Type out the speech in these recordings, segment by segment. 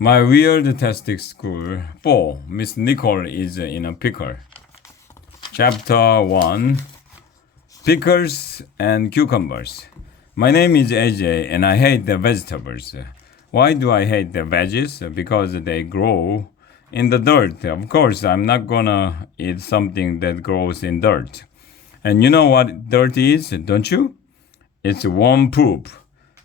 My weirdtastic school 4. Miss Nicole is in a pickle. Chapter 1. Pickles and cucumbers. My name is AJ and I hate the vegetables. Why do I hate the veggies? Because they grow in the dirt. Of course, I'm not gonna eat something that grows in dirt. And you know what dirt is, don't you? It's worm poop.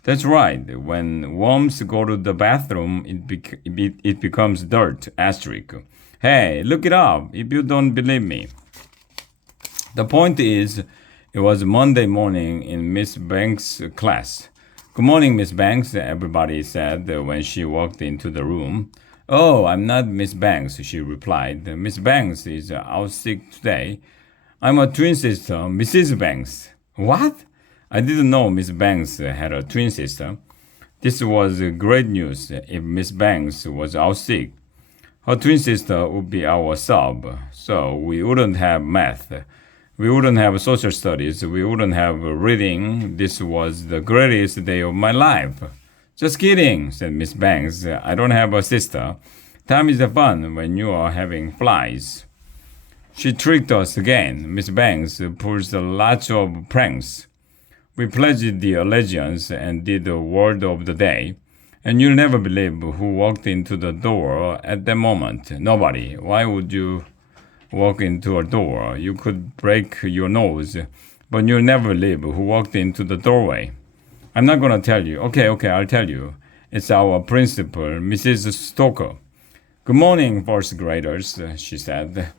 That's right. When worms go to the bathroom, it becomes dirt. Asterisk. Hey, look it up if you don't believe me. The point is, it was Monday morning in Miss Banks' class. Good morning, Miss Banks, everybody said when she walked into the room. Oh, I'm not Miss Banks, she replied. Miss Banks is out sick today. I'm a twin sister, Mrs. Banks. What? I didn't know Miss Banks had a twin sister. This was great news if Miss Banks was out sick. Her twin sister would be our sub, so we wouldn't have math. We wouldn't have social studies. We wouldn't have reading. This was the greatest day of my life. Just kidding, said Miss Banks. I don't have a sister. Time is fun when you are having flies. She tricked us again. Miss Banks pulls lots of pranks. We pledged the allegiance and did the word of the day. And you'll never believe who walked into the door at that moment. Nobody. Why would you walk into a door? You could break your nose, but you'll never believe who walked into the doorway. I'm not gonna tell you. Okay, I'll tell you. It's our principal, Mrs. Stoker. Good morning, first graders, she said.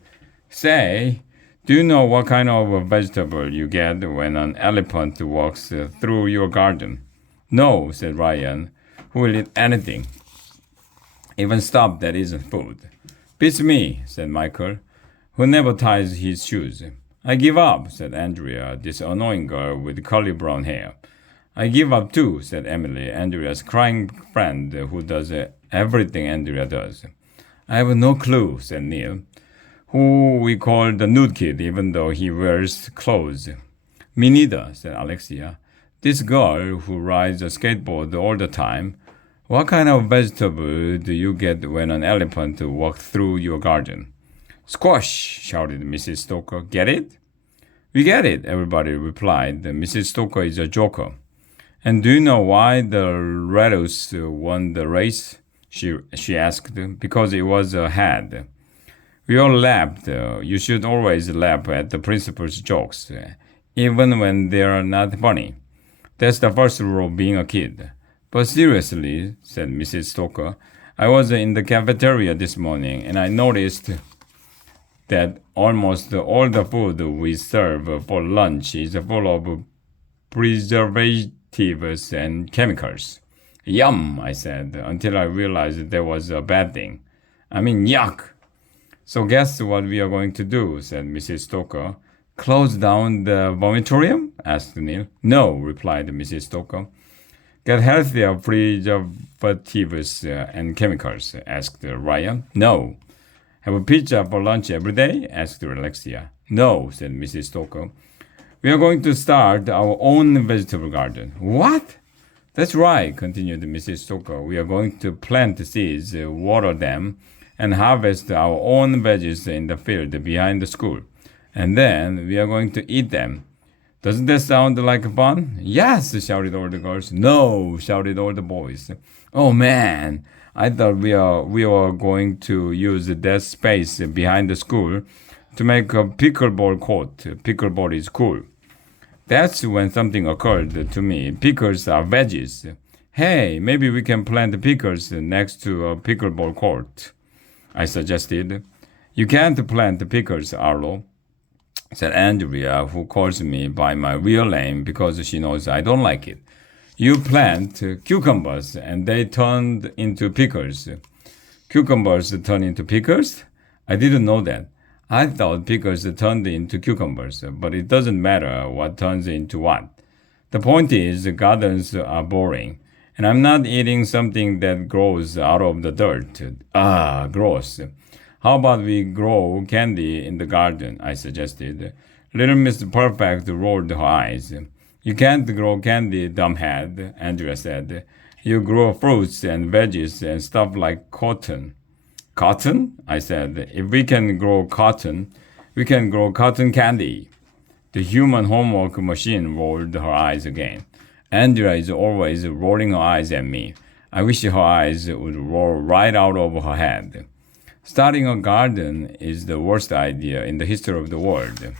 Say, do you know what kind of vegetable you get when an elephant walks through your garden? No, said Ryan, who will eat anything, even stuff that isn't food. Beats me, said Michael, who never ties his shoes. I give up, said Andrea, this annoying girl with curly brown hair. I give up too, said Emily, Andrea's crying friend who does everything Andrea does. I have no clue, said Neil, who we call the nude kid even though he wears clothes. Me neither, said Alexia. This girl who rides a skateboard all the time. What kind of vegetable do you get when an elephant walks through your garden? Squash, shouted Mrs. Stoker. Get it? We get it, everybody replied. Mrs. Stoker is a joker. And do you know why the Rados won the race? She asked. Because it was a head. We all laughed. You should always laugh at the principal's jokes, even when they are not funny. That's the first rule of being a kid. But seriously, said Mrs. Stoker, I was in the cafeteria this morning and I noticed that almost all the food we serve for lunch is full of preservatives and chemicals. Yum, I said, until I realized that was a bad thing. I mean, yuck. So guess what we are going to do, said Mrs. Stoker. Close down the vomitorium? Asked Neil. No, replied Mrs. Stoker. Get healthier preservatives and chemicals? Asked Ryan. No. Have a pizza for lunch every day? Asked Alexia. No, said Mrs. Stoker. We are going to start our own vegetable garden. What? That's right, continued Mrs. Stoker. We are going to plant seeds, water them, and harvest our own veggies in the field behind the school. And then we are going to eat them. Doesn't that sound like fun? Yes, shouted all the girls. No, shouted all the boys. Oh man, I thought we were going to use that space behind the school to make a pickleball court. Pickleball is cool. That's when something occurred to me. Pickles are veggies. Hey, maybe we can plant pickles next to a pickleball court, I suggested. You can't plant pickles, Arlo, said Andrea, who calls me by my real name because she knows I don't like it. You plant cucumbers and they turned into pickles. Cucumbers turn into pickles? I didn't know that. I thought pickles turned into cucumbers, but it doesn't matter what turns into what. The point is, gardens are boring, and I'm not eating something that grows out of the dirt. Ah, gross. How about we grow candy in the garden? I suggested. Little Miss Perfect rolled her eyes. You can't grow candy, dumbhead, Andrea said. You grow fruits and veggies and stuff like cotton. Cotton? I said. If we can grow cotton, we can grow cotton candy. The human homework machine rolled her eyes again. Andrea is always rolling her eyes at me. I wish her eyes would roll right out of her head. Starting a garden is the worst idea in the history of the world.